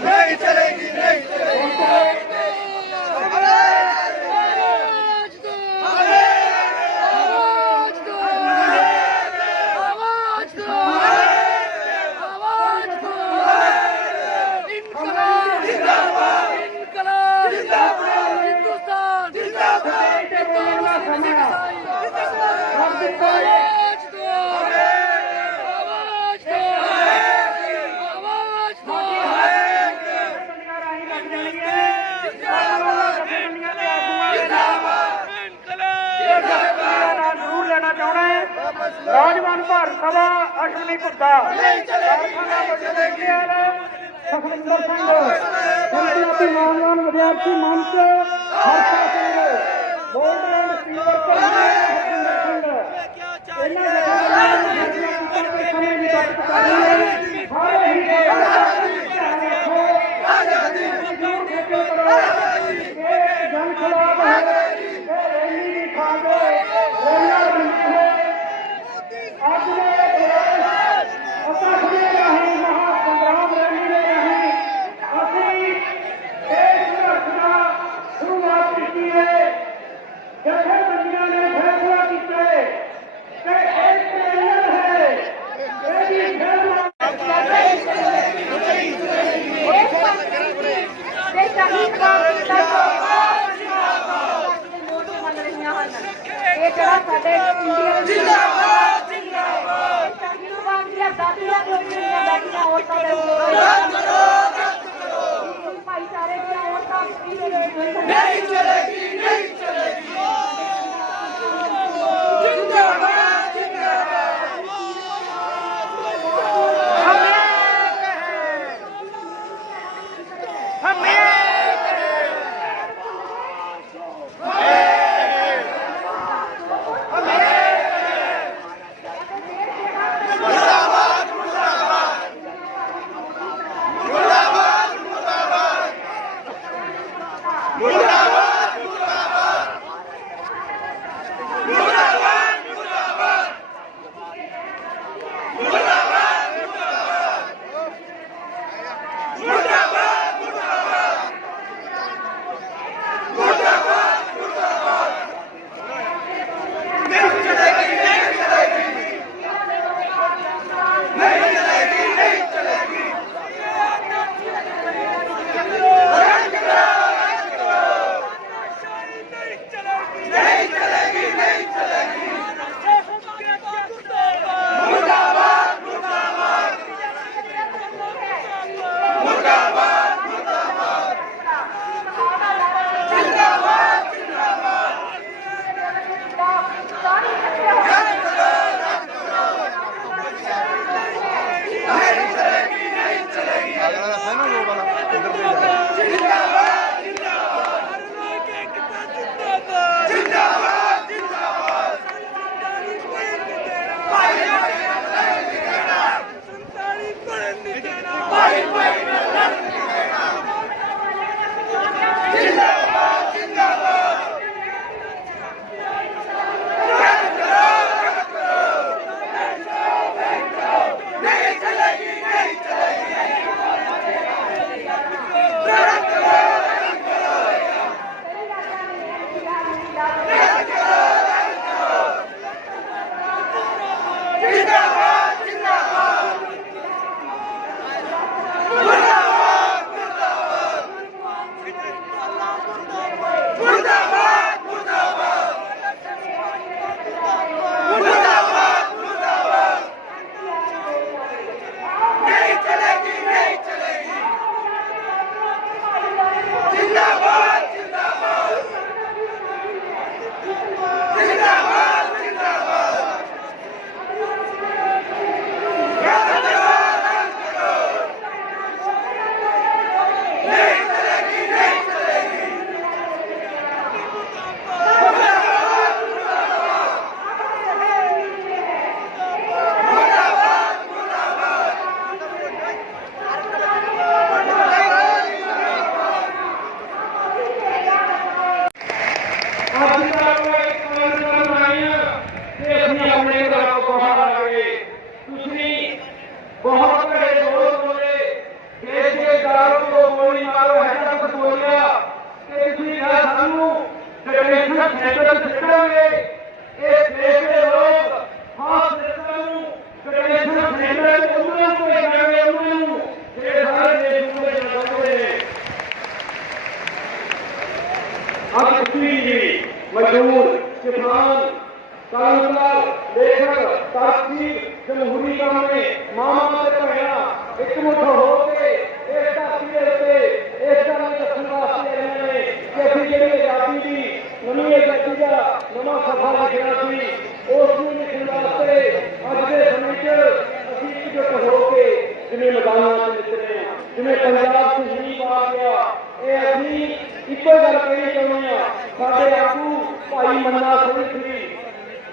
नहीं चलेगी नहीं चलेगी एकमुठ होके इस धरती के उत्ते इस गल नूं दस्सण वास्ते आए ने कि असीं जिहड़ी आज़ादी दी नवीं आज़ादी दा नवां सफा लिखिआ सी उस नूं लिखण वास्ते अज दे समय 'च असीं एकजुट होके जिवें मैदानां 'च निकले हां, जिवें पंजाब तहसील आ गया, ये असीं इक्को गल कहनी चाहुंदे हां। साडे आगू भाई मन्ना सिंह सी,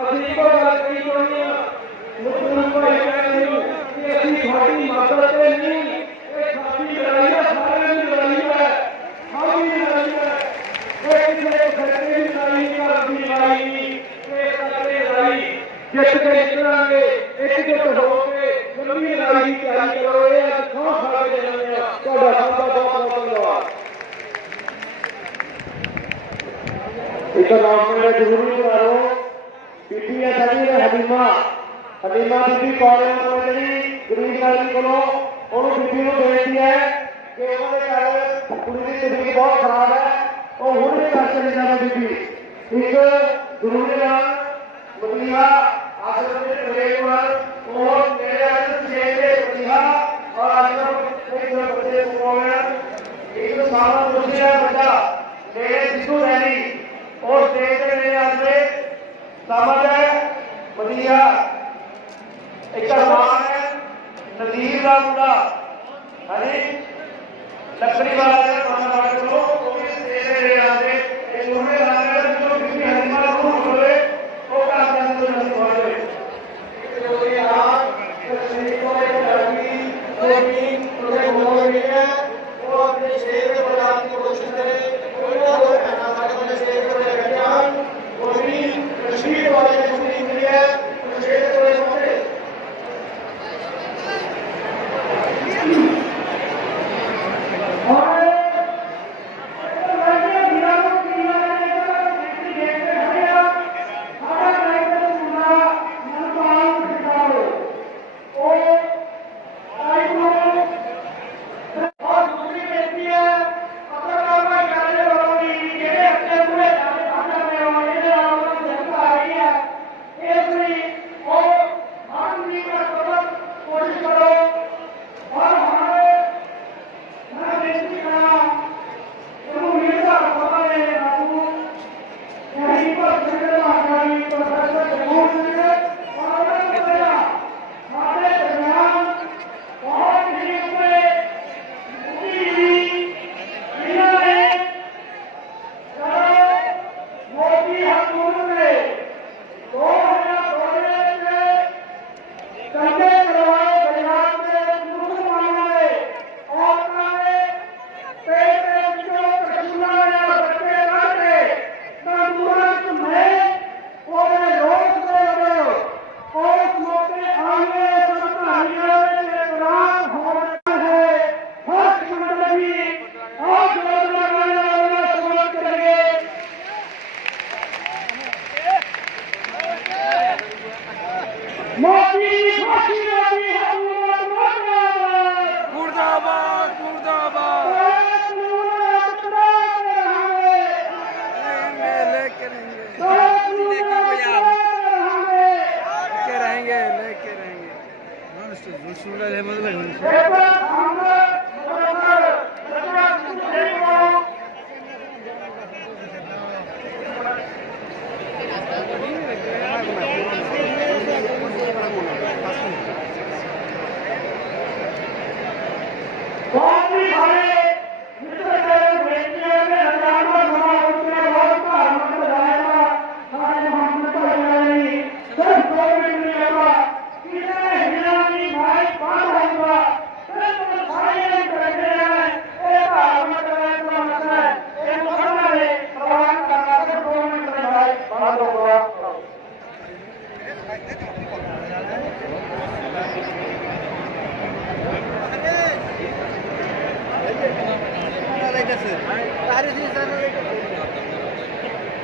असीं इक्को गल कहनी चाहुंदे हां मुस्लिम भाई कहंदे कि असीं साडी मदद ते नहीं, ये साडी लड़ाई है, सारिआं दी लड़ाई है, साडी लड़ाई है। ये किसी खतरे की लड़ाई नहीं, घर की लड़ाई नहीं, ये साडी लड़ाई जित के निकलांगे एकजुट होके लंबी लड़ाई की तैयारी करो। ये अज सौं खा के जाने आ। तुहाडा सਭ ਦਾ बहुत बहुत धन्यवाद। एक अनाउंसमेंट जरूरी करा लो, बीबी है साडी हलीमा बीबी कॉलेज को जी गरीब नागरिक को बीबी को बेनती है कि उन्होंने घर कुड़ी की तबीयत बहुत खराब है, वो हूँ भी घर चली जाना। बीबी एक जरूरी वजीफा आश्रम के और मेरे वजीफा और आश्रम बच्चे एक साल मुझे बच्चा मेरे सिद्धू रैली और स्टेज पे मेरे आगे समझ है वजीफा एक अरमान है नजीर का मुंडा हाँ जी लकड़ी वाला काम करो वो भी स्टेज पे मेरे आगे एक मुंडे आगे जो बीबी हलीमा को बोले वो काम करने को नहीं बोले जो ये आप शरीर को एक लड़की को भी उन्हें बोल है वो अपने शरीर को बनाने की कोशिश करे। कोई ना कोई कहना सारे बने शरीर को लेकर जान वो भी कश्मीर वाले ने सुनी मिली है तो शरीर को ले सकते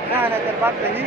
Nah, ada terbang lagi.